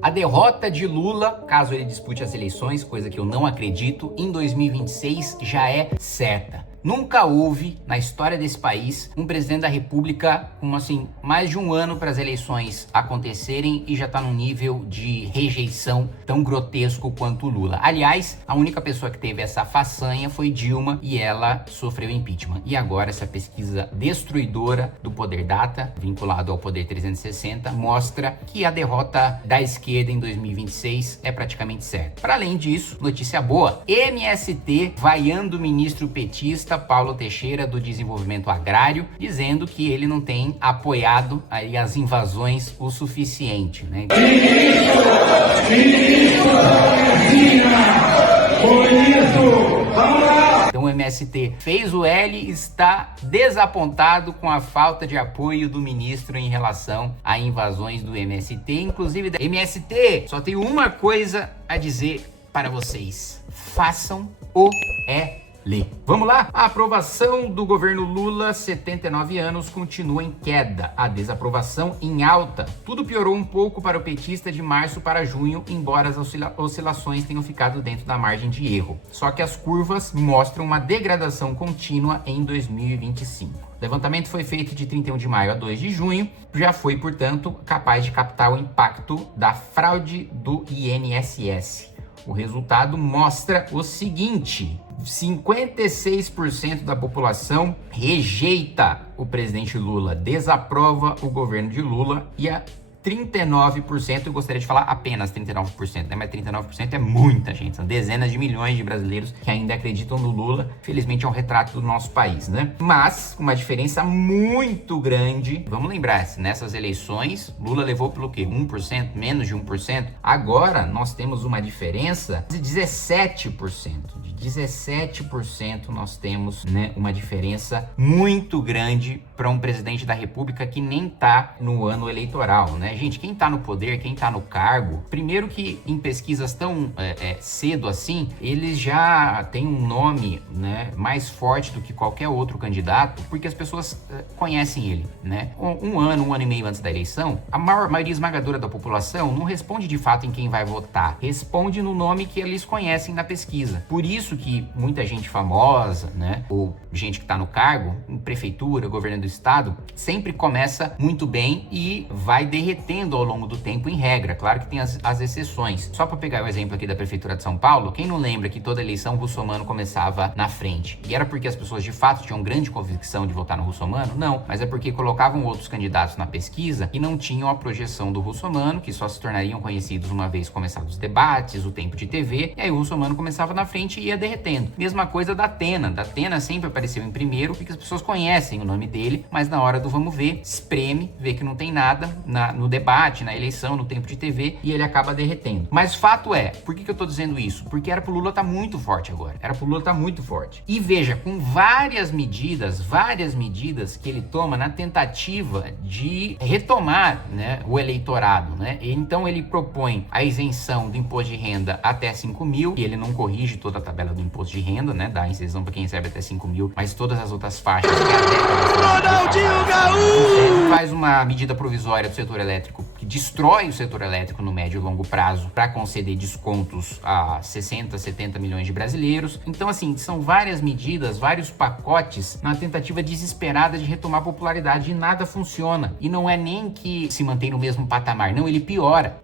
A derrota de Lula, caso ele dispute as eleições, coisa que eu não acredito, em 2026 já é certa. Nunca houve, na história desse país, um presidente da república com, assim, mais de um ano para as eleições acontecerem e já tá num nível de rejeição tão grotesco quanto o Lula. Aliás, a única pessoa que teve essa façanha foi Dilma e ela sofreu impeachment. E agora essa pesquisa destruidora do Poder Data, vinculado ao Poder 360, mostra que a derrota da esquerda em 2026 é praticamente certa. Para além disso, notícia boa, MST vaiando o ministro petista Paulo Teixeira do Desenvolvimento Agrário, dizendo que ele não tem apoiado aí as invasões o suficiente, né? Então o MST fez o L e está desapontado com a falta de apoio do ministro em relação a invasões do MST, inclusive da MST. Só tenho uma coisa a dizer para vocês: façam o EL. Vamos lá? A aprovação do governo Lula, 79 anos, continua em queda. A desaprovação em alta. Tudo piorou um pouco para o petista de março para junho, embora as oscilações tenham ficado dentro da margem de erro. Só que as curvas mostram uma degradação contínua em 2025. O levantamento foi feito de 31 de maio a 2 de junho, já foi, portanto, capaz de captar o impacto da fraude do INSS. O resultado mostra o seguinte: 56% da população rejeita o presidente Lula, desaprova o governo de Lula, e a 39%, eu gostaria de falar apenas 39%, né? Mas 39% é muita gente, são dezenas de milhões de brasileiros que ainda acreditam no Lula. Felizmente é um retrato do nosso país, né? Mas uma diferença muito grande. Vamos lembrar, nessas eleições, Lula levou pelo quê? 1%, menos de 1%. Agora nós temos uma diferença de 17%. De 17% nós temos, né, uma diferença muito grande para um presidente da república que nem tá no ano eleitoral, né? Gente, quem tá no poder, quem tá no cargo, primeiro que em pesquisas tão cedo assim, eles já têm um nome, né, mais forte do que qualquer outro candidato, porque as pessoas conhecem ele, né? Um ano e meio antes da eleição, a maioria esmagadora da população não responde de fato em quem vai votar, responde no nome que eles conhecem na pesquisa. Por isso que muita gente famosa, né, ou gente que tá no cargo, em prefeitura, governo do estado, sempre começa muito bem e vai derretendo ao longo do tempo, em regra. Claro que tem as exceções. Só para pegar o exemplo aqui da prefeitura de São Paulo, quem não lembra que toda eleição o Russomano começava na frente? E era porque as pessoas de fato tinham grande convicção de votar no Russomano? Não, mas é porque colocavam outros candidatos na pesquisa e não tinham a projeção do Russomano, que só se tornariam conhecidos uma vez começados os debates, o tempo de TV, e aí o Russomano começava na frente e ia derretendo. Mesma coisa da Atena. Da Atena sempre apareceu em primeiro porque as pessoas conhecem o nome dele, mas na hora do vamos ver, espreme, vê que não tem nada no debate, na eleição, no tempo de TV, e ele acaba derretendo. Mas fato é, por que eu tô dizendo isso? Porque era pro Lula tá muito forte agora. Era pro Lula tá muito forte. E veja, com várias medidas que ele toma na tentativa de retomar, né, o eleitorado, né? Então ele propõe a isenção do imposto de renda até 5 mil, e ele não corrige toda a tabela do imposto de renda, né? Dá isenção para quem recebe até 5 mil, mas todas as outras faixas que faz uma medida provisória do setor elétrico que destrói o setor elétrico no médio e longo prazo para conceder descontos a 60, 70 milhões de brasileiros. Então, assim, são várias medidas, vários pacotes na tentativa desesperada de retomar popularidade, e nada funciona. E não é nem que se mantém no mesmo patamar, não, ele piora.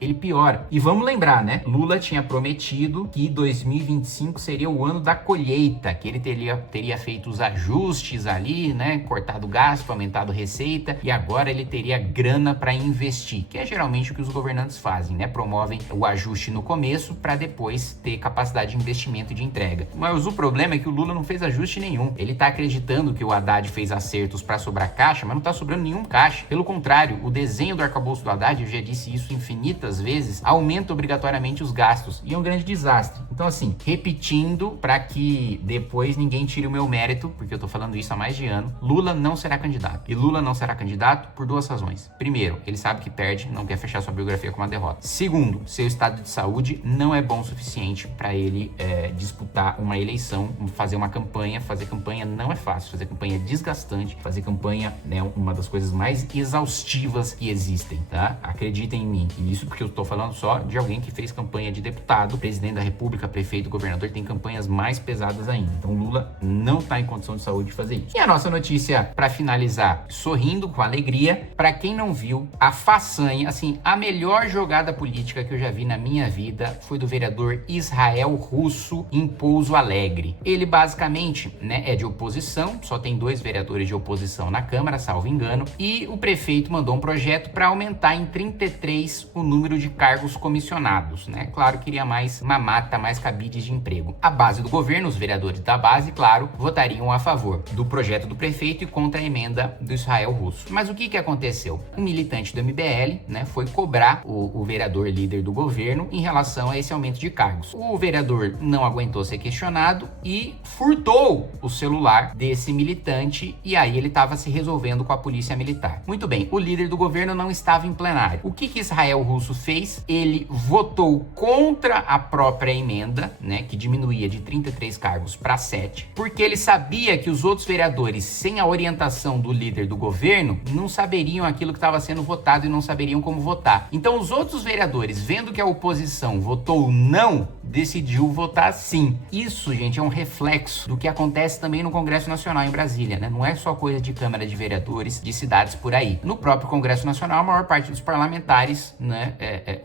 E vamos lembrar, né? Lula tinha prometido que 2025 seria o ano da colheita, que ele teria feito os ajustes ali, né? Cortado gasto, aumentado receita, e agora ele teria grana para investir, que é geralmente o que os governantes fazem, né? Promovem o ajuste no começo para depois ter capacidade de investimento e de entrega. Mas o problema é que o Lula não fez ajuste nenhum. Ele tá acreditando que o Haddad fez acertos para sobrar caixa, mas não tá sobrando nenhum caixa. Pelo contrário, o desenho do arcabouço do Haddad, eu já disse isso infinitas vezes, aumenta obrigatoriamente os gastos, e é um grande desastre. Então, assim, repetindo para que depois ninguém tire o meu mérito, porque eu tô falando isso há mais de ano, Lula não será candidato. E Lula não será candidato por duas razões. Primeiro, ele sabe que perde, não não quer fechar sua biografia com uma derrota. Segundo, seu estado de saúde não é bom o suficiente para ele disputar uma eleição, fazer uma campanha. Fazer campanha não é fácil, fazer campanha é desgastante, fazer campanha é uma das coisas mais exaustivas que existem, tá? Acreditem em mim. E isso porque eu tô falando só de alguém que fez campanha de deputado, presidente da república, prefeito, governador, tem campanhas mais pesadas ainda. Então Lula não tá em condição de saúde de fazer isso. E a nossa notícia, para finalizar, sorrindo com alegria, para quem não viu, a façanha, assim, a melhor jogada política que eu já vi na minha vida foi do vereador Israel Russo em Pouso Alegre. Ele basicamente, é de oposição, só tem 2 vereadores de oposição na Câmara, salvo engano, e o prefeito mandou um projeto para aumentar em 33 o número de cargos comissionados, Claro, queria mais mamata, mais cabides de emprego. A base do governo, os vereadores da base, claro, votariam a favor do projeto do prefeito e contra a emenda do Israel Russo. Mas o que aconteceu? Um militante do MBL, foi cobrar o vereador líder do governo em relação a esse aumento de cargos. O vereador não aguentou ser questionado e furtou o celular desse militante, e aí ele estava se resolvendo com a polícia militar. Muito bem, o líder do governo não estava em plenário. O que Israel Russo fez? Ele votou contra a própria emenda, que diminuía de 33 cargos para 7, porque ele sabia que os outros vereadores, sem a orientação do líder do governo, não saberiam aquilo que estava sendo votado e não saberiam como votar. Então os outros vereadores, vendo que a oposição votou não, decidiu votar sim. Isso, gente, é um reflexo do que acontece também no Congresso Nacional em Brasília, Não é só coisa de Câmara de Vereadores de cidades por aí. No próprio Congresso Nacional, a maior parte dos parlamentares,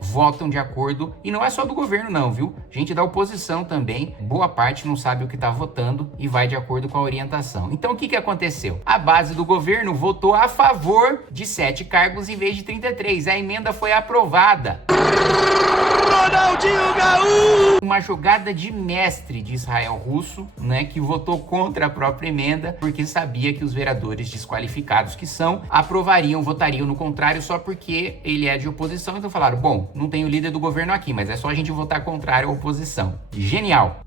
votam de acordo, e não é só do governo não, viu? Gente da oposição também, boa parte não sabe o que tá votando e vai de acordo com a orientação. Então o que aconteceu? A base do governo votou a favor de 7 cargos em vez de 33. A emenda foi aprovada. Ronaldinho Gaúcho! Uma jogada de mestre de Israel Russo, que votou contra a própria emenda, porque sabia que os vereadores desqualificados que são, votariam no contrário só porque ele é de oposição. Então falaram, bom, não tem o líder do governo aqui, mas é só a gente votar contrário à oposição. Genial!